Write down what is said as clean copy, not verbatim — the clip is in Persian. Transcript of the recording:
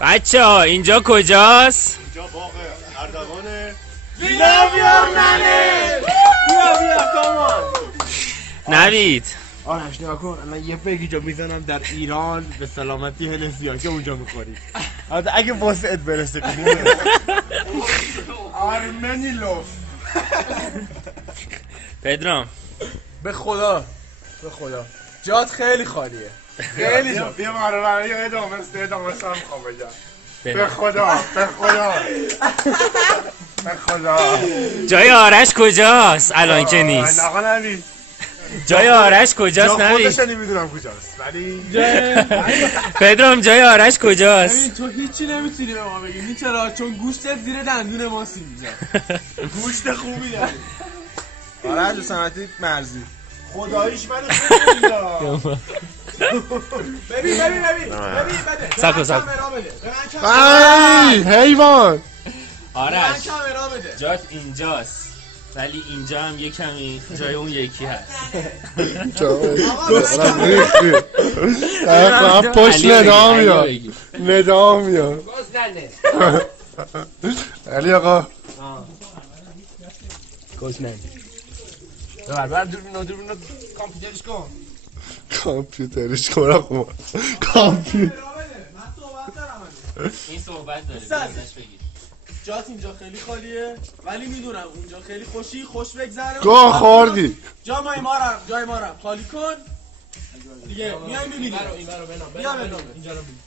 بچه ها اینجا کجاست؟ اینجا باغ اردوانه. ویلا بیارننه. بیا کامان. نوید آرش نگاه کن، الان یه فکری جا میزنم در ایران به سلامتی هلسیا که اونجا میخوری. البته اگه واسه برسه کنیم آرمنی لوف. پدرام به خدا جات خیلی خالیه، خیلی جا. بیا مرمانی ادامه سم خواه بگم. به خدا جای آرش کجاست الان که نیست؟ نقا نوید جای آرش کجاست نوید؟ خودش نمیدونم کجاست ولی پدرام جای آرش کجاست؟ ببین تو هیچی نمیتونی به ما بگی. چرا؟ چون گوشتت زیر دندون ما سیب میزن. گوشت خوبی داری. آرش صنعتی مرزی. خداییش منو خیلی دار. ببین بده. سکو کامرا بده. به من کامرا حیوان آرش کامرا بده. جات اینجاست ولی اینجا هم یه کمی جای اون یکی هست. پشت ندام میاد علی آقا ببر دوربینو کامپیوترش کن. کامپیوترش کن آقا. کامپیوتر من صحبت دارم. این صحبت داره ازش بگید. جات اینجا خیلی خالیه ولی میدونم اونجا خیلی خوش بگذره. گاه خوردی جای مارم خالی کن دیگه. میای میبینی. بیا اینجا رو ببین.